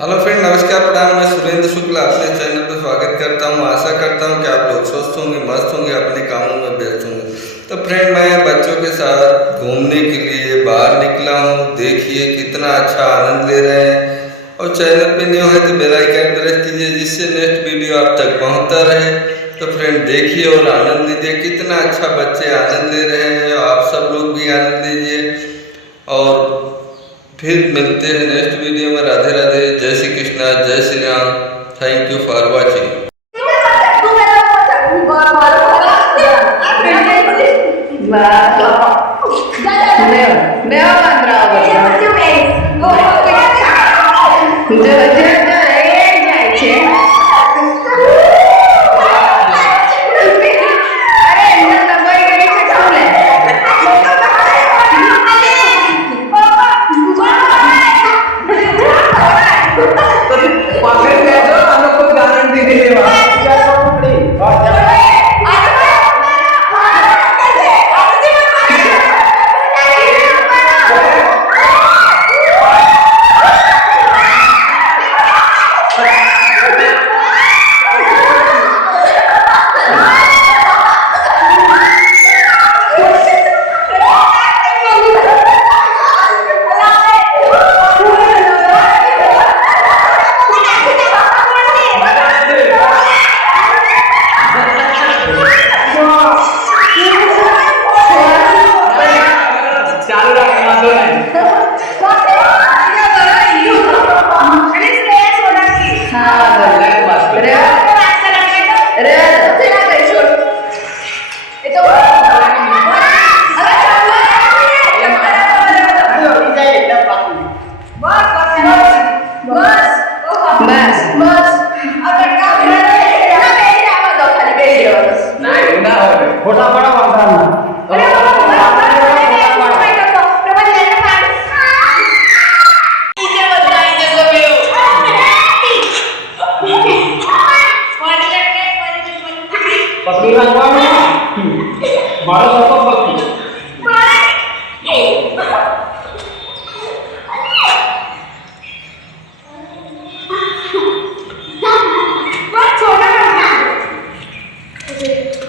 Hello friend, नमस्कार, प्रणाम। मैं सुरेंद्र शुक्ला अपने चैनल पर स्वागत करता हूं। आशा करता हूं कि आप लोग स्वस्थ होंगे, मस्त होंगे, अपने कामों में व्यस्त होंगे। तो फ्रेंड, मैं बच्चों के साथ घूमने के लिए बाहर निकला हूं। देखिए कितना अच्छा आनंद ले रहे हैं। और चैनल पे न्यू है तो बेल आइकन प्रेस कीजिए, जिससे नेक्स्ट वीडियो आप तक पहुंचता रहे। तो फ्रेंड देखिए और आनंद लीजिए, कितना अच्छा बच्चे आनंद ले रहे हैं। आप सब लोग भी आनंद लीजिए और फिर मिलते हैं नेक्स्ट वीडियो में। राधे राधे, जय श्री कृष्णा, जय Shri Ram. Thank you for watching.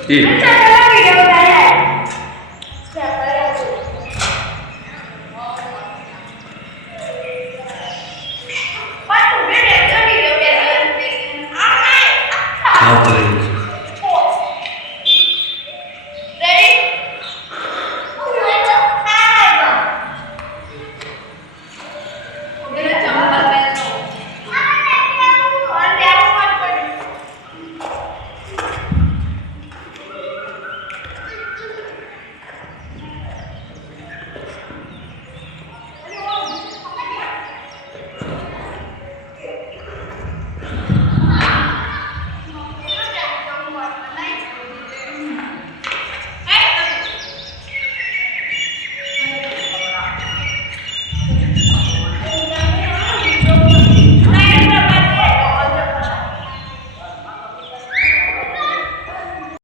छोटा